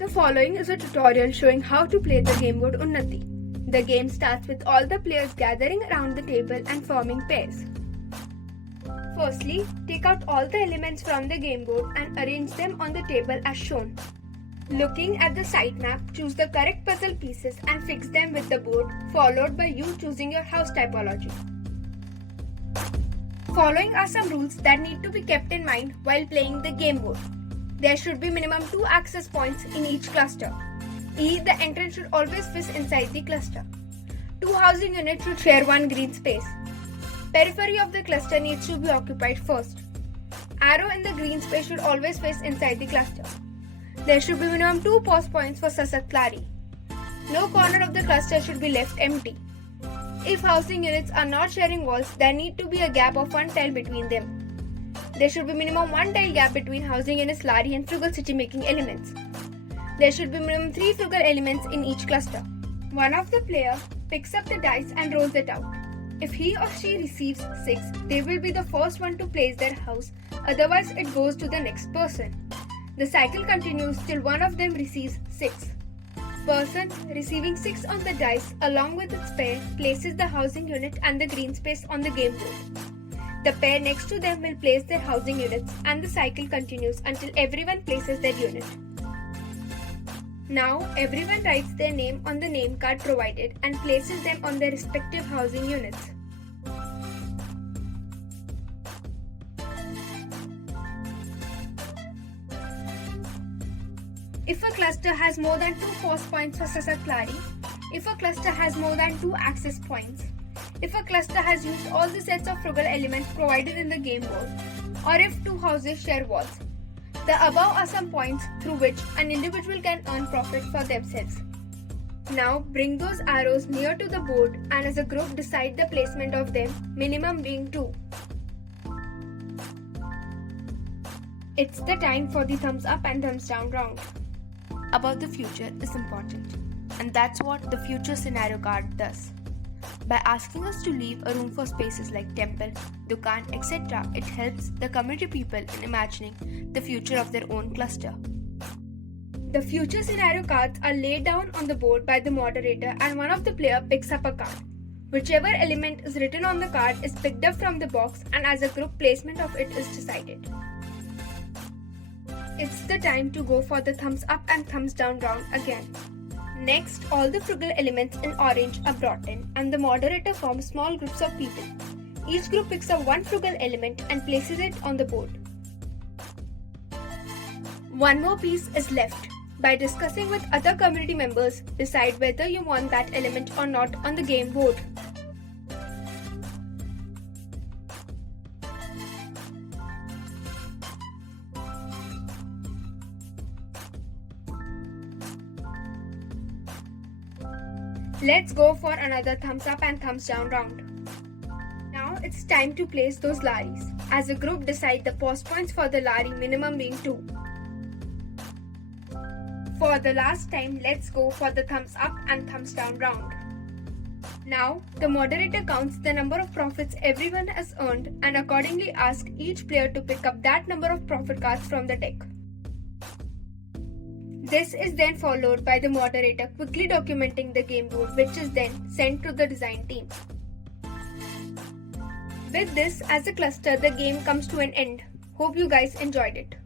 The following is a tutorial showing how to play the game board Unnati. The game starts with all the players gathering around the table and forming pairs. Firstly, take out all the elements from the game board and arrange them on the table as shown. Looking at the site map, choose the correct puzzle pieces and fix them with the board, followed by you choosing your house typology. Following are some rules that need to be kept in mind while playing the game board. There should be minimum 2 access points in each cluster. The entrance should always fit inside the cluster. 2 housing units should share one green space. Periphery of the cluster needs to be occupied first. Arrow in the green space should always face inside the cluster. There should be minimum 2 pause points for Sasakt Lari. No corner of the cluster should be left empty. If housing units are not sharing walls, there need to be a gap of 1 tile between them. There should be minimum 1 tile gap between housing units Lari and Frugal City making elements. There should be minimum 3 Frugal elements in each cluster. One of the player picks up the dice and rolls it out. If he or she receives 6, they will be the first one to place their house, otherwise it goes to the next person. The cycle continues till one of them receives 6. Person receiving 6 on the dice along with its pair places the housing unit and the green space on the game board. The pair next to them will place their housing units and the cycle continues until everyone places their unit. Now everyone writes their name on the name card provided and places them on their respective housing units. If a cluster has more than 2 force points for Sasakt Lari, if a cluster has more than 2 access points, if a cluster has used all the sets of Frugal elements provided in the game board, or if 2 houses share walls. The above are some points through which an individual can earn profit for themselves. Now bring those arrows near to the board and as a group decide the placement of them, minimum being 2. It's the time for the thumbs up and thumbs down round. About the future is important, and that's what the future scenario card does. By asking us to leave a room for spaces like temple, dukan, etc., it helps the community people in imagining the future of their own cluster. The future scenario cards are laid down on the board by the moderator and one of the player picks up a card. Whichever element is written on the card is picked up from the box and as a group placement of it is decided. It's the time to go for the thumbs up and thumbs down round again. Next, all the Frugal elements in orange are brought in and the moderator forms small groups of people. Each group picks up one Frugal element and places it on the board. One more piece is left. By discussing with other community members, decide whether you want that element or not on the game board. Let's go for another thumbs up and thumbs down round. Now it's time to place those Laris. As a group decide the pause points for the Lari, minimum being 2. For the last time, let's go for the thumbs up and thumbs down round. Now the moderator counts the number of profits everyone has earned and accordingly asks each player to pick up that number of profit cards from the deck. This is then followed by the moderator quickly documenting the game board, which is then sent to the design team. With this as a cluster, the game comes to an end. Hope you guys enjoyed it.